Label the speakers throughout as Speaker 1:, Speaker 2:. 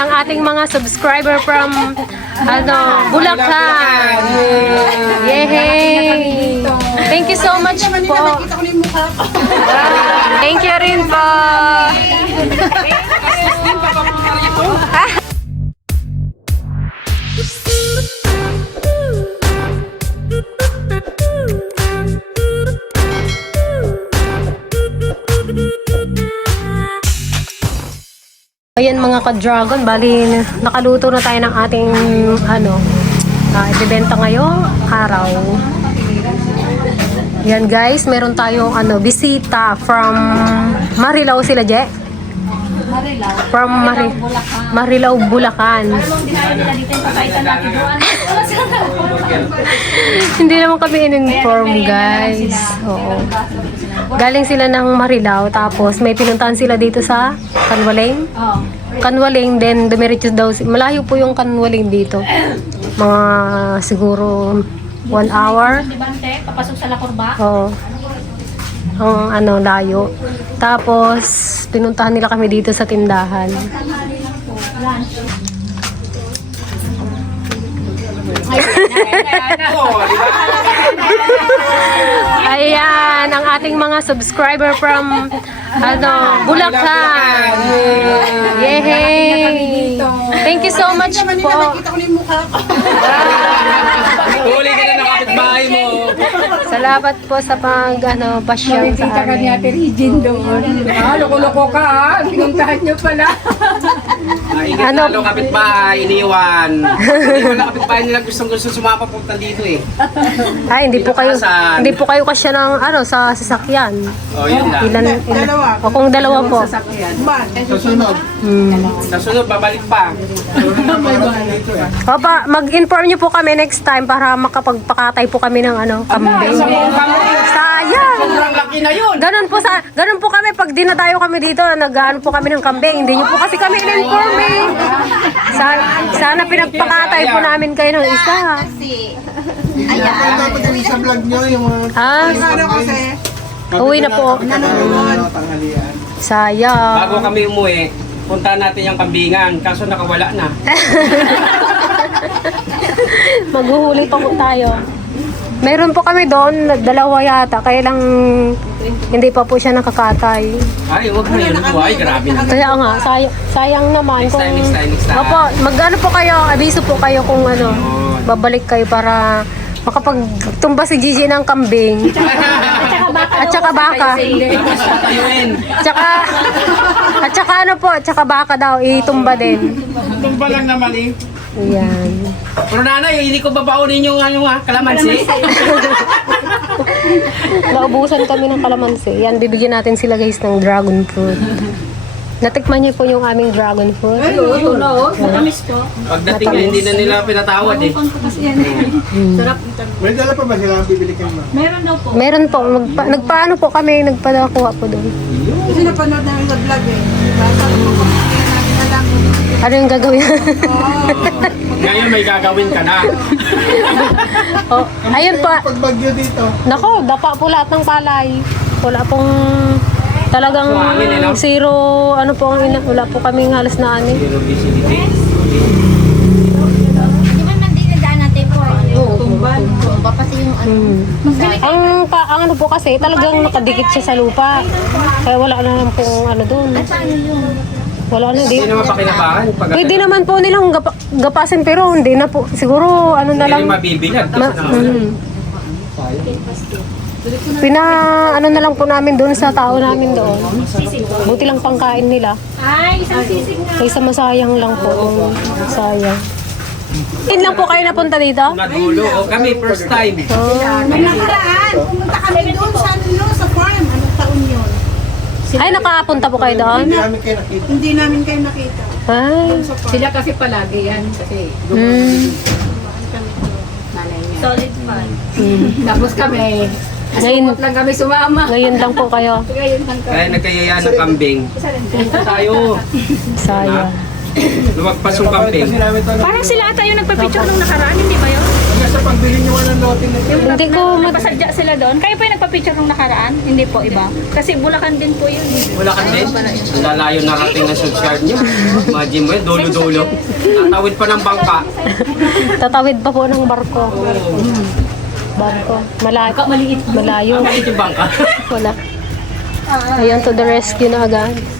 Speaker 1: ang ating mga subscriber from ano, Bulacan. Yay! Thank you so much po. Thank you rin po. Ayan mga ka-dragon, bali nakaluto na tayo ng ating ano, uh, ibibenta ngayong araw. Yan guys, meron tayong ano, bisita from Marilao sila, Je?
Speaker 2: Marilaw.
Speaker 1: From Mari. Marilao, Bulacan. Hindi naman kami in-inform guys. Oo. Galing sila ng Marilao, tapos may pinuntahan sila dito sa Kanwaling.
Speaker 2: Oo.
Speaker 1: Kanwaling, then dumiretso daw. si- Malayo po yung Kanwaling dito. Mga siguro one hour.
Speaker 2: Di ba? Papasok sa La Corba?
Speaker 1: Oo. Ang ano, layo. Tapos, pinuntahan nila kami dito sa tindahan.
Speaker 2: Lunch.
Speaker 1: Ayan, ang ating mga subscriber from ano, Bulacan. Yay! Thank you so much po.
Speaker 3: Huli ka na ng kapitbahay mo.
Speaker 1: Salamat po sa pag ano, pasyal sa
Speaker 4: Kita ka ni
Speaker 1: amin.
Speaker 4: Ate Regine doon. Ah, loko-loko ka ha. Pinuntahan niyo pala.
Speaker 3: Ah, ingat
Speaker 1: Ano?
Speaker 3: lalo kapitbahay, iniwan. Iniwan na kapitbahay nila gustong gusto sumapa punta dito eh.
Speaker 1: Ay, hindi po kayo
Speaker 3: Pinakasan.
Speaker 1: hindi po kayo kasya ng ano sa sasakyan.
Speaker 3: O, yun lang.
Speaker 1: Ilan, ilan o kung dalawa po. Hmm.
Speaker 3: Sa sunod, babalik pa.
Speaker 1: Opa, mag-inform niyo po kami next time para makapagpakatay po kami ng ano, kambing. Sayang.
Speaker 3: Sobrang laki na yun.
Speaker 1: Ganun po sa ganun po kami pag dinadayo kami dito, nag-ano po kami ng kambing. Hindi niyo po kasi kami in-inform eh. Sana, sana pinagpakatay po namin kayo ng isa.
Speaker 5: Dapat yung sa vlog nyo, yung mga
Speaker 1: Ah, uwi na po.
Speaker 5: tanghalian.
Speaker 1: Sayang.
Speaker 3: Bago kami umuwi, punta natin yung kambingan. Kaso nakawala na.
Speaker 1: Maghuhuli pa po tayo. Meron po kami doon, dalawa yata, kaya lang hindi pa po siya nakakatay.
Speaker 3: Ay, huwag mo yun. Ay, grabe na.
Speaker 1: Kaya nga, sayang, sayang naman
Speaker 3: Next
Speaker 1: kung...
Speaker 3: time, next time, next time.
Speaker 1: Opo, mag-ano po kayo, abiso po kayo kung ano, babalik kayo para makapagtumba si Gigi ng kambing. At saka baka. At saka, at saka ano po, at saka baka daw, itumba din.
Speaker 3: Tumba lang naman eh.
Speaker 1: Ayan.
Speaker 3: Pero nanay, hindi ko babaunin yung ano ha, kalamansi.
Speaker 1: Naubusan kami ng kalamansi. Yan, bibigyan natin sila guys ng dragon fruit. Natikman niyo po yung aming dragon fruit.
Speaker 2: Ito na, oh. Matamis po.
Speaker 3: Pagdating niya, hindi na nila pinatawad eh.
Speaker 2: Ko kasi yan. Sarap.
Speaker 5: May dala pa ba sila ang bibili kayo ma?
Speaker 2: Meron daw po.
Speaker 1: Meron po, magpa, nagpaano po kami, nagpadakuha po doon.
Speaker 4: Kasi napanood namin sa vlog eh. Diba? Sabi ko
Speaker 1: Ano yung gagawin?
Speaker 3: Ngayon may gagawin ka na.
Speaker 1: oh, ayun po.
Speaker 5: Pag bagyo dito,
Speaker 1: Nako, dapa po lahat ng palay. Wala pong talagang
Speaker 3: eh,
Speaker 1: zero, ano po ang ina, wala po kaming halos na ani.
Speaker 3: Zero visibility.
Speaker 6: Tumban. Tumba kasi yung ano.
Speaker 1: Hmm. Ang, pa, ang ano po kasi, talagang nakadikit siya sa lupa. Kaya wala na lang pong ano doon.
Speaker 6: Paano yun?
Speaker 1: Wala na,
Speaker 3: Hindi
Speaker 1: di.
Speaker 3: naman pakinabangan. Pag
Speaker 1: Pwede naman po nilang gapa, gapasin pero hindi na po. Siguro ano na
Speaker 3: Hindi
Speaker 1: lang.
Speaker 3: mabibilad.
Speaker 1: Ma, mm. Pina ano na lang po namin doon sa tao namin doon. Buti lang pangkain nila.
Speaker 2: Ay, isang sisig na.
Speaker 1: Kaysa masayang lang po. Sayang. Din lang po kayo napunta dito?
Speaker 3: Nadulo. O kami, first time.
Speaker 1: Oh.
Speaker 4: May nakaraan. Pumunta kami doon sa, ano, sa farm.
Speaker 1: Ay, nakapunta po kayo doon?
Speaker 5: hindi namin kayo nakita.
Speaker 4: Hindi namin kayo nakita.
Speaker 1: Ay.
Speaker 4: Sila kasi palagi yan. Kasi
Speaker 1: Hmm.
Speaker 4: nanay niya.
Speaker 2: Solid fan.
Speaker 4: Tapos kami,
Speaker 1: Ngayon,
Speaker 4: lang kami sumama.
Speaker 1: ngayon lang po kayo.
Speaker 4: Ngayon lang kami.
Speaker 3: Kaya nagkayaya ng kambing. Tayo.
Speaker 1: Sayang.
Speaker 3: Lumagpas yung
Speaker 5: ito.
Speaker 2: Parang sila ata yung nagpa-picture nung nakaraan, hindi ba yun?
Speaker 5: Hanggang sa pagbili nyo nga ng lote nito.
Speaker 1: Hindi ko
Speaker 2: Nagpasadya sila doon. Kayo pa yung nagpa-picture nung nakaraan? Hindi po, iba. Kasi Bulacan din po yun.
Speaker 3: Wala ka din. Ang lalayo na rating ng subscribe niyo. Imagine mo yun, dulo-dulo. Tatawid pa ng bangka.
Speaker 1: tatawid pa po ng barko. Barko. Malayo. Maliit. Malayo.
Speaker 3: Bakit yung bangka?
Speaker 1: Wala. Ayun, to the rescue na agad.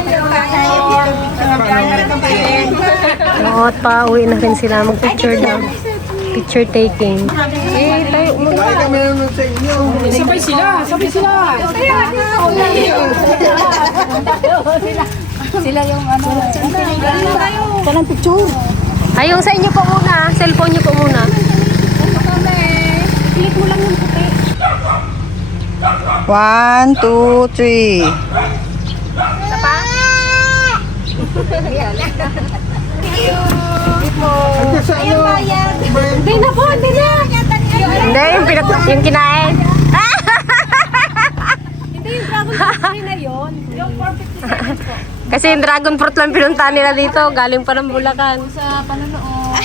Speaker 1: Oo, at pa uwi na rin sila mag-picture daw. Picture taking. Eh, tayo
Speaker 5: inyo?
Speaker 3: Sabay sila, sabay sila.
Speaker 1: Ay, yung sa inyo po muna. Cellphone niyo po muna.
Speaker 7: One, two, three.
Speaker 5: Hanggang sa ano?
Speaker 1: Hindi na po, hindi na. Hindi, yung, pinat yung kinain. Kasi yung dragon fruit lang pinuntahan nila dito. Galing pa ng Bulacan. Sa panonood.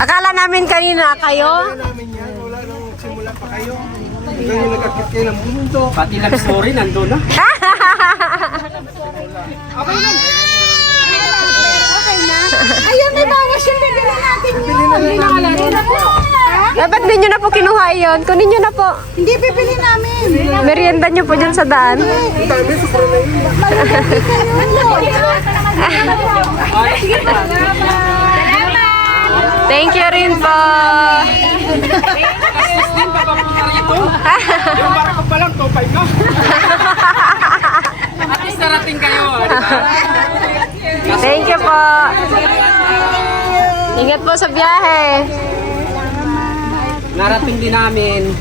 Speaker 1: Akala namin kanina kayo.
Speaker 5: namin yan. Wala nang simula pa kayo. Ito yung nagkakit kayo ng mundo.
Speaker 3: Pati love story nandun na.
Speaker 4: Ayun, may bawas yung bibili natin yun.
Speaker 1: Dapat din nyo na po kinuha yun. Kunin nyo na po.
Speaker 4: Hindi bibili namin.
Speaker 1: Merienda nyo po dyan sa daan.
Speaker 5: Ang dami, sobrang na yun.
Speaker 1: Thank you rin po.
Speaker 3: Assist din, papapunta rito. Yung barko pa lang, 2.5 na. At least narating kayo. di ba?
Speaker 1: Thank you po. Ingat po sa biyahe.
Speaker 3: Narating din namin.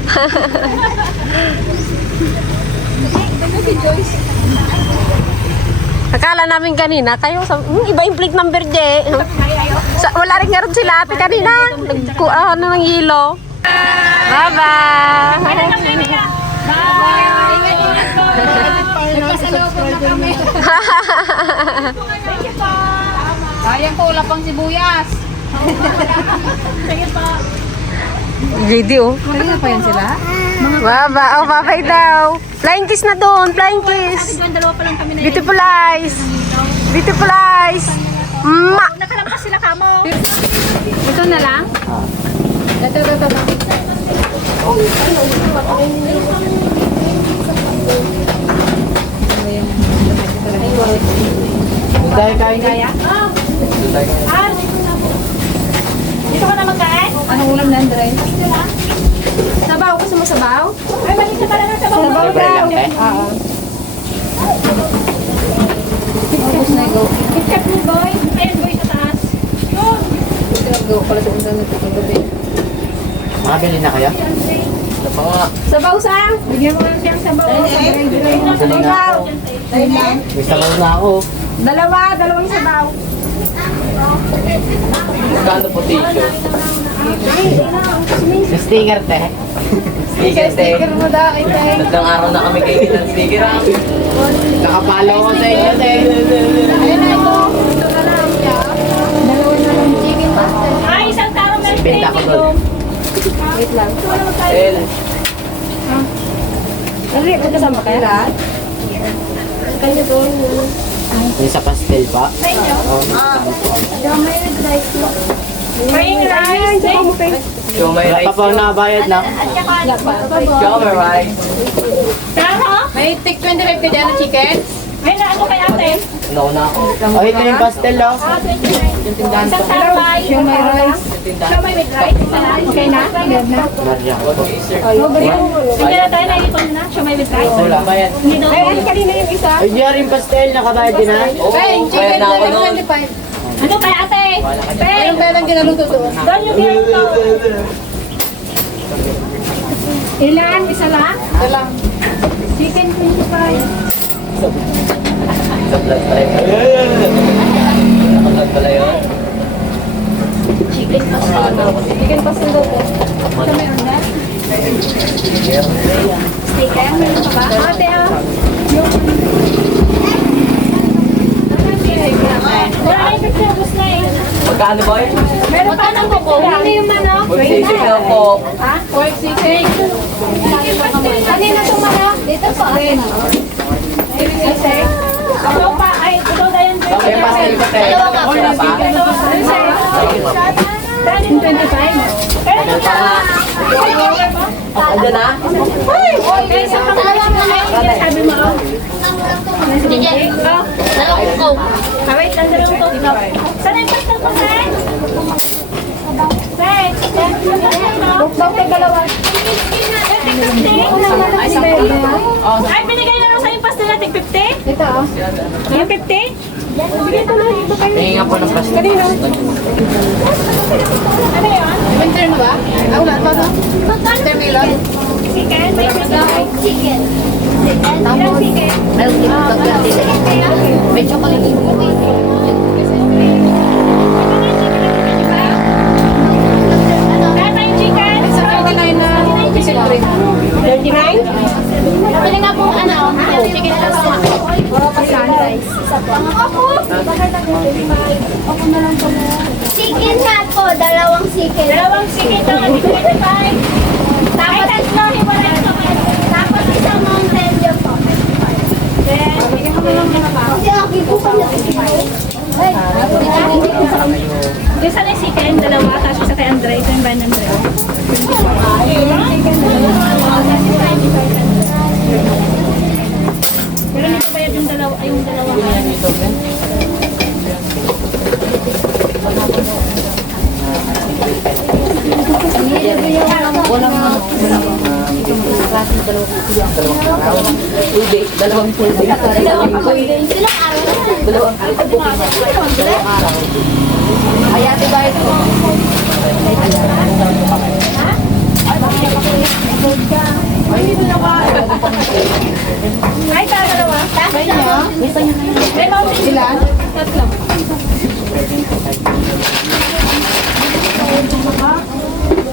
Speaker 1: Akala namin kanina, kayo sa, hmm, iba yung plate number J. Sa, wala rin nga rin sila ate kanina. Nagkuha na ng hilo. Bye-bye.
Speaker 6: Sayang ko, wala pang sibuyas.
Speaker 1: JD oh.
Speaker 6: Kanina pa yan sila?
Speaker 1: Baba, oh, babay daw. Flying kiss na doon, flying kiss.
Speaker 2: Dalawa pa lang kami na
Speaker 1: Beautiful eyes. Beautiful eyes. Ma.
Speaker 2: Nakalampas sila kamo.
Speaker 1: Ito na lang? Ito, ito, ito. ito.
Speaker 3: Dahil kain kaya?
Speaker 2: Dito ka na magkain?
Speaker 6: Anong ulam na, Andres? Sabaw, gusto mo sabaw?
Speaker 2: Ay, mali ka pala na sa bawang.
Speaker 6: Sabaw daw. Oo. Ubus na go.
Speaker 2: KitKat ni Boy. Ayun, Boy, sa taas. Yun.
Speaker 6: Go, pala sa undan nito ng gabi.
Speaker 3: Makabili na kayo? Ano pa nga?
Speaker 6: Sabaw sa?
Speaker 2: Bigyan mo lang siyang sabaw.
Speaker 3: May sabaw na ako.
Speaker 6: Dalawa, dalawang sabaw.
Speaker 3: Magkano po t-shirt? Sticker te. Sticker te.
Speaker 6: Sticker mo daw, ito.
Speaker 3: Tatlong araw na kami kayo ng sticker ah. Nakapalo ko sa inyo te.
Speaker 6: Ayun na ito. Ito na lang. Dalawa na lang chicken pastel.
Speaker 2: Ay, isang caramel
Speaker 3: Benta ko doon.
Speaker 6: Wait lang. Nari, magkasama kayo? Kayo doon.
Speaker 3: Yung sa pastel pa.
Speaker 2: Sa inyo?
Speaker 6: Damay na drive mo.
Speaker 2: Praying rice.
Speaker 3: Show my rice. Wala pa po nakabayad na.
Speaker 6: Wala pa.
Speaker 3: Show my rice.
Speaker 2: Tama?
Speaker 6: May tick 25 ka dyan na chicken?
Speaker 2: May na ano kay ate?
Speaker 3: Ano na ako? Oh, ito yung pastel oh.
Speaker 6: Yung tindahan
Speaker 2: Isang
Speaker 6: ko.
Speaker 2: tarapay.
Speaker 6: Yung may rice.
Speaker 2: Siomay with rice. Isa na.
Speaker 6: Okay na? Good na?
Speaker 3: Marja ko.
Speaker 2: Sige na tayo na ito na. Siomay with rice.
Speaker 3: Wala bayad.
Speaker 6: Ay, ano kanina yung isa?
Speaker 3: Ay, di rin pastel. Nakabayad din ha?
Speaker 6: Chicken
Speaker 3: Bayad na ako
Speaker 6: na. 25.
Speaker 2: Ano kay ate. Peng!
Speaker 6: Meron ang ginaluto doon.
Speaker 2: Doon yung ginaluto. Ilan? Isa lang?
Speaker 6: Ito lang.
Speaker 2: Chicken 25. Chicken pastel. Chicken pastel daw po. Sa may order? Sticker? Meron pa ba? Ate ah. Wala na yung picture, bus na eh.
Speaker 3: Magkano ba yun?
Speaker 2: Meron pa ng buko. Ano yung manok?
Speaker 3: Magsisig na po.
Speaker 2: Ha? Pork sisig. Kanina itong manok? Dito po. Sisig? Ito pa. Ay, ito na yan.
Speaker 3: May pastel pa tayo. Wala pa?
Speaker 2: Dahil 25. Pero ito pa.
Speaker 3: Andyan na?
Speaker 2: Kaya sa pangalaman sabi mo. Sige. Dalawang ko. Ang dalawang ko. Saan yung pastel ko, Sen? Sen, Sen, Bukbang ka dalawa. Ay, binigay na lang sa yung pastel natin, 50?
Speaker 6: Ito oh.
Speaker 2: Yung 50? Bigay ko lang ito kayo.
Speaker 3: Ng pastel.
Speaker 2: Kanino? Ano yun?
Speaker 6: Winter na ba? Ah, no? Watermelon.
Speaker 2: Chicken? May chicken? Chicken.
Speaker 6: Tapos,
Speaker 2: chicken?
Speaker 6: tea chocolate. May chocolate.
Speaker 2: Chicken?
Speaker 6: Sa 39 na pisil cream.
Speaker 2: 39?
Speaker 8: Pwede nga po ano, chicken na lang Chicken nga po, dalawang chicken.
Speaker 2: Dalawang chicken daw, hindi ko pinipay. Tapos tatlo, hiwalay ito.
Speaker 8: Tapos isang Mountain Dew po.
Speaker 2: Then, bigyan ko lang mga pa.
Speaker 8: Kasi ako po pa na Ay,
Speaker 2: Yung sa chicken, dalawa, tapos isa kay Andre, ito yung ban Andre. Pero hindi ko bayad yung dalawa, yung dalawa.
Speaker 8: Ilang araw na.
Speaker 6: Ay, ate ba ito?
Speaker 2: Ay, tara dalawa. May mountain.
Speaker 6: Ilan?
Speaker 2: Tatlo.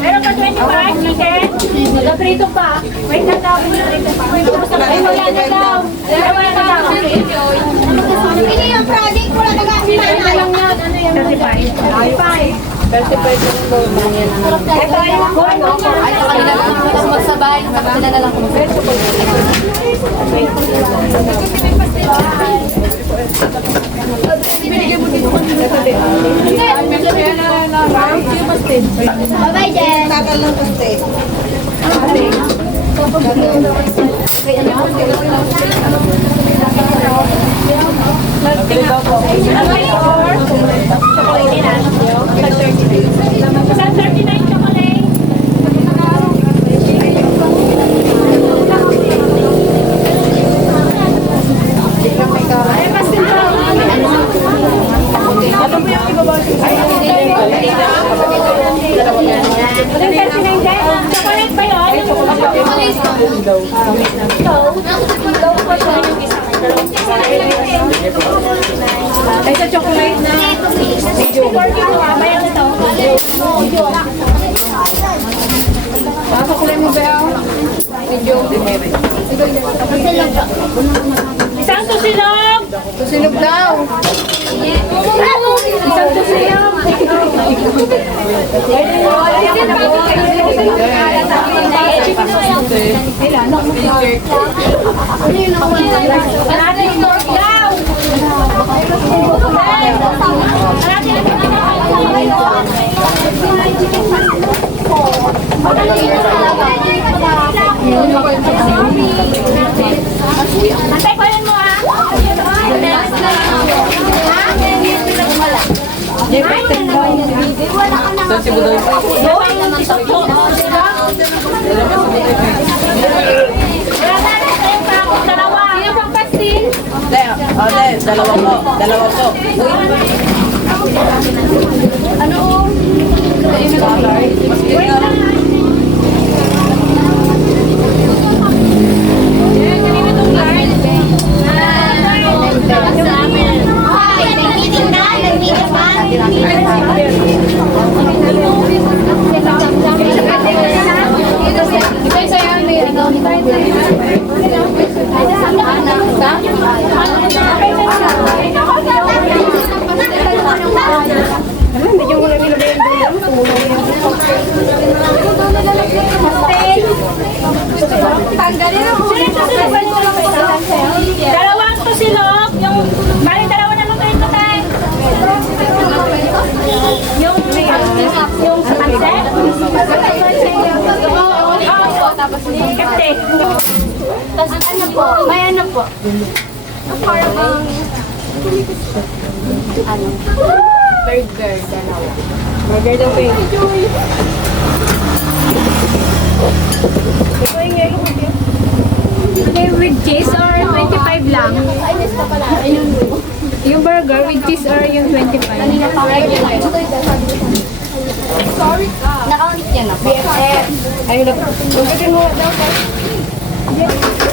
Speaker 2: Meron pa 25 chicken? Nagaprito pa. Wait na daw. Prito pa. Ay, wala na daw. Wala na daw.
Speaker 8: Hindi yung project, wala na kasi tayo.
Speaker 2: 35. 35.
Speaker 6: 35 yung low yan.
Speaker 2: Ito ay ano?
Speaker 6: Ay, sa kanila lang. Tapos magsabay. Sa kanila na lang.
Speaker 8: Bye-bye, Jen.
Speaker 4: Tagal ng
Speaker 2: yun? Chocolate na. Sa 39 chocolate. Ay, pastil daw. Yung 39 din. Chocolate ba yun?
Speaker 6: Ay, sa chocolate na.
Speaker 2: Bayan ito.
Speaker 6: Ah, chocolate mo ba yan? Medyo.
Speaker 2: Isang susilog.
Speaker 6: Susinog daw.
Speaker 2: Isang yung
Speaker 8: Thank you.
Speaker 9: Saan si Budoy?
Speaker 2: Pastil?
Speaker 8: Dalawa po. Dalawa po.
Speaker 5: Ay, nag-meeting na, nag-meeting pa.
Speaker 6: Ito sa'yo, may ikaw ni
Speaker 2: Dalawang to silog. Yung, bali dalawa na lutuin ko tayo. Yung, yung sa pansit. Kate.
Speaker 6: Tapos ano po? May ano po? Parang ang... Ano? Burger, dalawa.
Speaker 10: Burger daw po yun.
Speaker 6: Okay, with cheese or 25 lang? Yung burger with cheese or yung 25? Sorry ka.
Speaker 5: Nakaulit niya na. BFF.
Speaker 10: Ayun na. Ulitin mo daw. BFF.